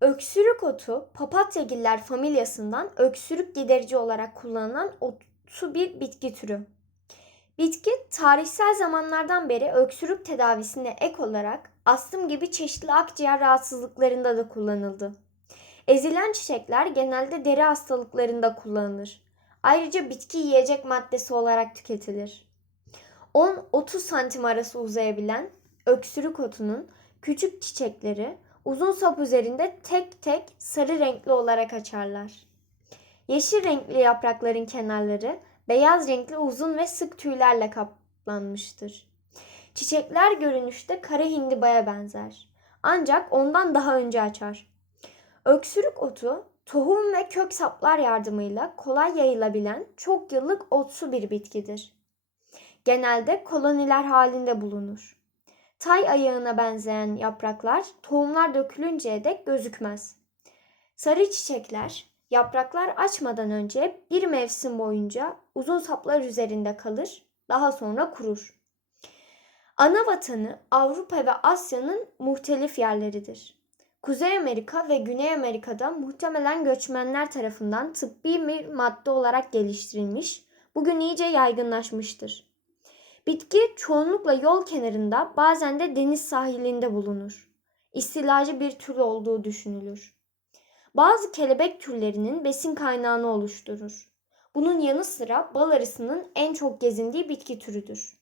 Öksürük otu papatyagiller familyasından öksürük giderici olarak kullanılan otu bir bitki türü. Bitki tarihsel zamanlardan beri öksürük tedavisine ek olarak astım gibi çeşitli akciğer rahatsızlıklarında da kullanıldı. Ezilen çiçekler genelde deri hastalıklarında kullanılır. Ayrıca bitki yiyecek maddesi olarak tüketilir. 10-30 santim arası uzayabilen öksürük otunun küçük çiçekleri uzun sap üzerinde tek tek sarı renkli olarak açarlar. Yeşil renkli yaprakların kenarları beyaz renkli uzun ve sık tüylerle kaplanmıştır. Çiçekler görünüşte kara hindibaya benzer. Ancak ondan daha önce açar. Öksürük otu tohum ve kök saplar yardımıyla kolay yayılabilen çok yıllık otsu bir bitkidir. Genelde koloniler halinde bulunur. Tay ayağına benzeyen yapraklar tohumlar dökülünceye dek gözükmez. Sarı çiçekler yapraklar açmadan önce bir mevsim boyunca uzun saplar üzerinde kalır, daha sonra kurur. Ana vatanı Avrupa ve Asya'nın muhtelif yerleridir. Kuzey Amerika ve Güney Amerika'da muhtemelen göçmenler tarafından tıbbi bir madde olarak geliştirilmiş, bugün iyice yaygınlaşmıştır. Bitki çoğunlukla yol kenarında bazen de deniz sahilinde bulunur. İstilacı bir tür olduğu düşünülür. Bazı kelebek türlerinin besin kaynağını oluşturur. Bunun yanı sıra bal arısının en çok gezindiği bitki türüdür.